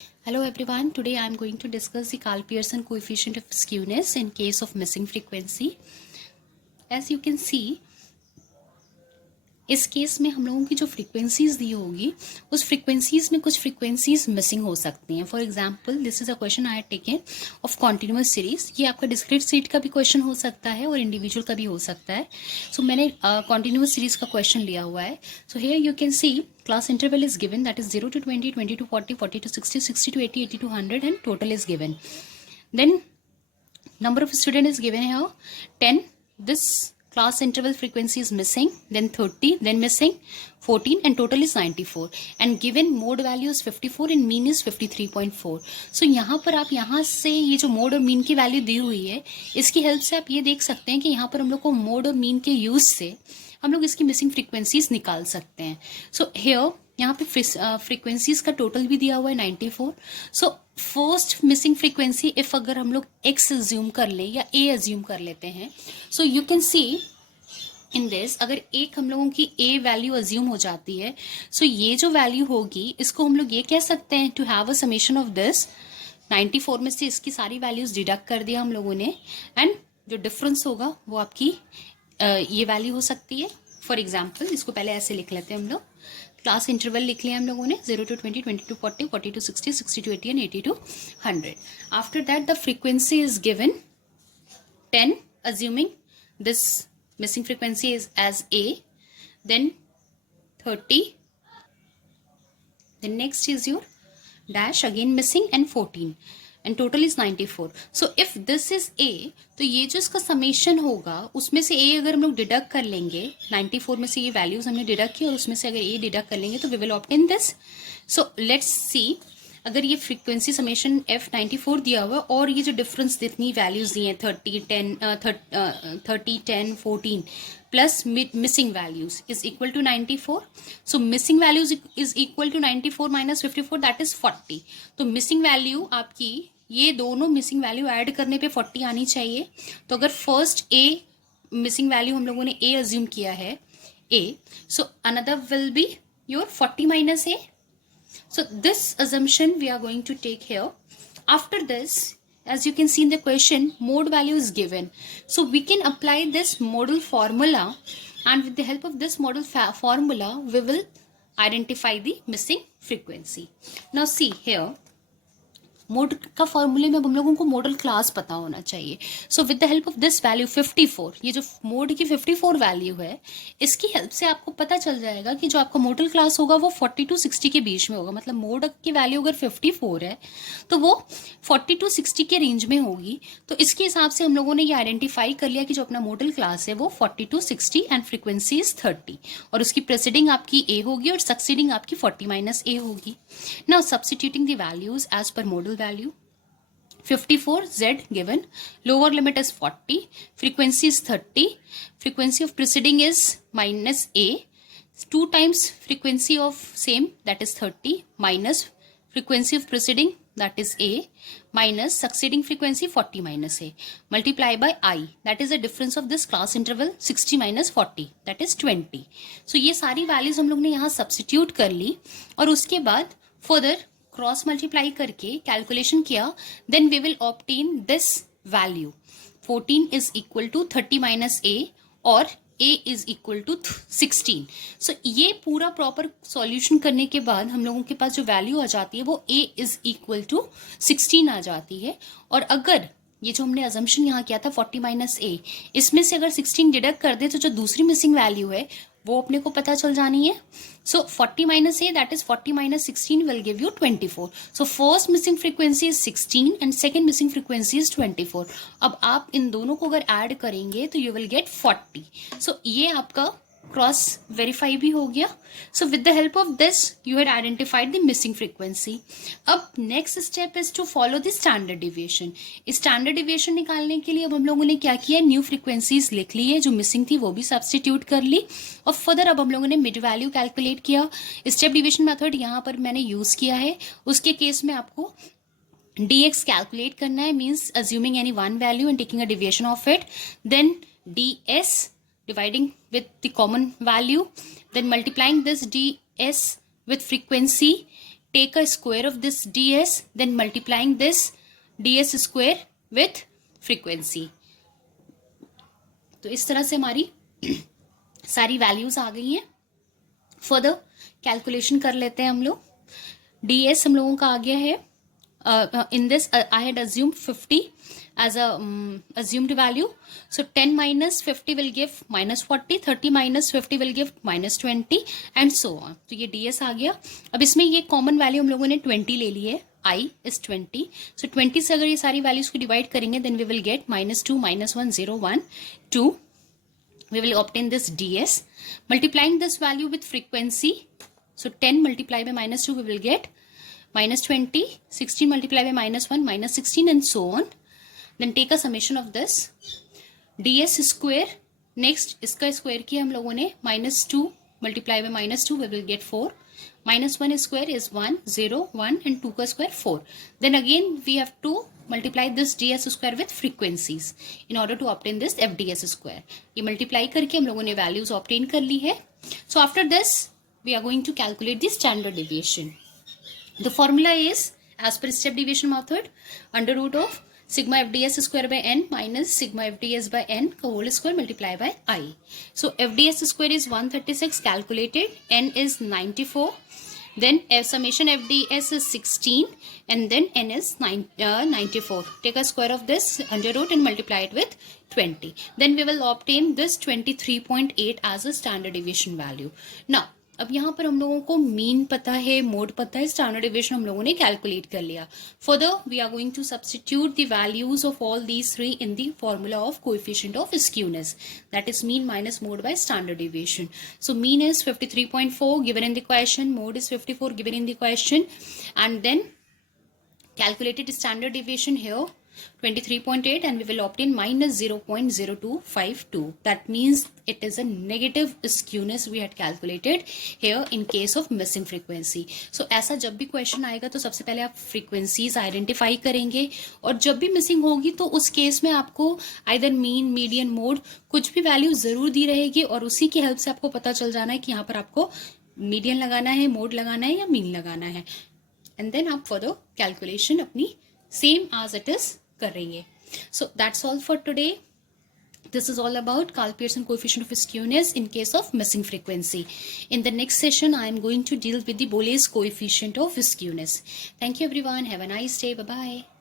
Hello everyone, today I am going to discuss the Karl Pearson coefficient of skewness in case of missing frequency. As you can see, इस case में हम लोगों की जो frequencies दी होगी उस frequencies में कुछ फ्रीक्वेंसीज मिसिंग हो सकती हैं. For example this is a question I had taken of continuous series. ये आपका डिस्क्रीट सीट का भी क्वेश्चन हो सकता है और इंडिविजुअल का भी हो सकता है. सो मैंने कॉन्टिन्यूअस सीरीज का क्वेश्चन लिया हुआ है. So here you can see class interval is given, that is 0 to 20, 20 to 40, 40 to 60, 60 to 80, 80 to 100, and total is given. Then number of student is given here 10. This class interval frequency is missing, then 30, then missing 14, and total is 94, and given mode value is 54 and mean is 53.4. so यहाँ पर आप यहाँ से ये जो mode और mean की value दी हुई है इसकी हेल्प से आप ये देख सकते हैं कि यहाँ पर हम लोग को मोड और मीन के यूज से हम लोग इसकी मिसिंग फ्रीक्वेंसीज निकाल सकते हैं. सो हेयर यहाँ पे फ्रीक्वेंसीज का टोटल भी दिया हुआ है 94. So first missing frequency if अगर हम लोग एक्स अज्यूम कर लें या ए अज्यूम कर लेते हैं, so you can see in this अगर एक हम लोगों की ए वैल्यू अज्यूम हो जाती है, सो ये जो वैल्यू होगी इसको हम लोग ये कह सकते हैं to have a summation of this 94 में से इसकी सारी वैल्यूज डिडक्ट कर दिया हम लोगों ने, एंड जो डिफरेंस होगा वो आपकी ये वैल्यू हो सकती है. फॉर एग्जाम्पल इसको पहले ऐसे लिख लेते हैं हम लोग. क्लास इंटरवल लिख लिया हम लोगों ने 0 to 20, 20 to 40, 40 to 60, 60 to 80, and 80 to 100. After that the frequency is given 10, assuming this missing frequency is as A, then 30, then next is your dash again missing, and 14, and total is 94. so if this is A, तो ये जो इसका summation होगा उसमें से A अगर हम लोग डिडक्ट कर लेंगे 94 में से ये वैल्यूज हमने डिडक्ट की और उसमें से अगर A डिडक्ट कर लेंगे तो we will obtain this. So let's see अगर ये फ्रीक्वेंसी समेशन F94 दिया हुआ और ये जो डिफरेंस जितनी वैल्यूज दी हैं 30, 10, 14 plus missing values is equal to 94. So missing values is equal to 94 minus 54, that is 40. तो मिसिंग वैल्यू आपकी ये दोनों मिसिंग वैल्यू ऐड करने पे 40 आनी चाहिए. तो अगर फर्स्ट ए मिसिंग वैल्यू हम लोगों ने ए अज्यूम किया है a, so another will be your 40 minus a. So this assumption we are going to take here. After this, as you can see in the question, mode value is given. So we can apply this modal formula, and with the help of this modal formula, we will identify the missing frequency. Now see here. Mode का फॉर्मूले में अब हम लोगों को model class पता होना चाहिए. सो with the help of this value 54, ये जो मोड की 54 वैल्यू है इसकी हेल्प से आपको पता चल जाएगा कि जो आपका मॉडल क्लास होगा वो 40 to 60 के बीच में होगा. मतलब मोड की वैल्यू अगर 54 है तो वो 40 to 60 के रेंज में होगी. तो इसके हिसाब से हम लोगों ने ये आइडेंटिफाई कर लिया कि जो अपना मॉडल क्लास है वो 40 to 60 एंड फ्रीक्वेंसी इज 30, और उसकी प्रेसिडिंग आपकी ए होगी और सक्सीडिंग आपकी 40 माइनस ए होगी. Now substituting the values as per model value 54 Z given, lower limit is 40, frequency is 30, frequency of preceding is minus A, 2 times frequency of same that is 30 minus frequency of preceding that is A minus succeeding frequency 40 minus A multiply by I, that is the difference of this class interval 60 minus 40 that is 20. so ये सारी values हम लोग ने यहाँ substitute कर ली और उसके बाद फर्दर क्रॉस मल्टीप्लाई करके कैलकुलेशन किया, then we will obtain this value 14 is equal to 30 minus a और a is equal to 16. So ये पूरा प्रॉपर सॉल्यूशन करने के बाद हम लोगों के पास जो वैल्यू आ जाती है वो a इज इक्वल टू 16 आ जाती है. और अगर ये जो हमने अजम्पशन यहाँ किया था 40 माइनस ए, इसमें से अगर 16 डिडक्ट कर दे तो जो दूसरी मिसिंग वैल्यू है वो अपने को पता चल जानी है. सो 40 minus A that is 40 minus 16 will give you 24. So first missing frequency is 16 and second missing frequency is 24. अब आप इन दोनों को अगर ऐड करेंगे तो यू विल गेट 40. सो ये आपका क्रॉस वेरीफाई भी हो गया. So with the help of this you had identified the missing frequency. अब next step is to follow the standard deviation. Standard deviation निकालने के लिए अब हम लोगों ने क्या किया, न्यू फ्रीक्वेंसीज लिख ली है, जो मिसिंग थी वो भी सब्स्टिट्यूट कर ली और फर्दर अब हम लोगों ने मिड वैल्यू कैलकुलेट किया. स्टेप डिविजन मेथड यहाँ पर मैंने यूज किया है. उसके केस में आपको dx कैलकुलेट करना है, means assuming any one value and taking a deviation of it, then ds dividing with the common value, then multiplying this ds with frequency take a square of this ds, then multiplying this ds square with frequency. तो इस तरह से हमारी सारी values आ गई हैं. Further calculation कर लेते हैं हम लोग. ds हम लोगों का आ गया है. In this I had assumed 50 as a assumed value. So 10 minus 50 will give minus 40, 30 minus 50 will give minus 20 and so on. तो ये ds आ गया. अब इसमें ये कॉमन वैल्यू हम लोगों ने 20 ले ली है. I is 20. So 20 से अगर ये सारी वैल्यूज को डिवाइड करेंगे then we will get minus 2, minus 1, 0, 1, 2. We will obtain this ds. Multiplying this value with frequency. So 10 multiplied by minus 2 we will get minus 20, 16 multiplied by minus 1, minus 16 and so on. Then take a summation of this. ds square. Next इसका square किया हम लोगों ने. minus 2 multiplied by minus 2 we will get 4. minus 1 square is 1, 0, 1 and 2 का square 4. Then again we have to multiply this ds square with frequencies in order to obtain this fds square. ये multiply करके हम लोगों ने values obtain कर ली है. So after this we are going to calculate the standard deviation. The formula is as per step deviation method, under root of sigma fds square by n minus sigma fds by n का whole square multiplied by I. So fds square is 136 calculated, n is 94, then summation fds is 16 and then n is 94. Take a square of this under root and multiply it with 20. Then we will obtain this 23.8 as a standard deviation value. Now अब यहाँ पर हम लोगों को mean पता है, mode पता है, स्टैंडर्ड डेविएशन हम लोगों ने कैलकुलेट कर लिया. Further we are going to substitute the values of all these three in the formula of coefficient of skewness, that is mean minus mode by standard deviation. So mean is 53.4 given in the question, mode is 54 given in the question, and then calculated standard deviation here 23.8 and we will obtain minus 0.0252. That means it is a negative skewness we had calculated here in case of missing frequency. So ऐसा जब भी question आएगा तो सबसे पहले आप frequencies identify करेंगे और जब भी मिसिंग होगी तो उस केस में आपको आइदर मीन, मीडियन, मोड कुछ भी वैल्यू जरूर दी रहेगी और उसी की हेल्प से आपको पता चल जाना है कि यहाँ पर आपको मीडियन लगाना है, मोड लगाना है या मीन लगाना है. एंड देन आप फर्दर कैलकुलेशन अपनी सेम एज इट इज करेंगे. So that's all for today. This is all about Karl-Pearson coefficient of skewness in case of missing frequency. In the next session, I am going to deal with the Boles coefficient of skewness. Thank you everyone. Have a nice day. Bye-bye.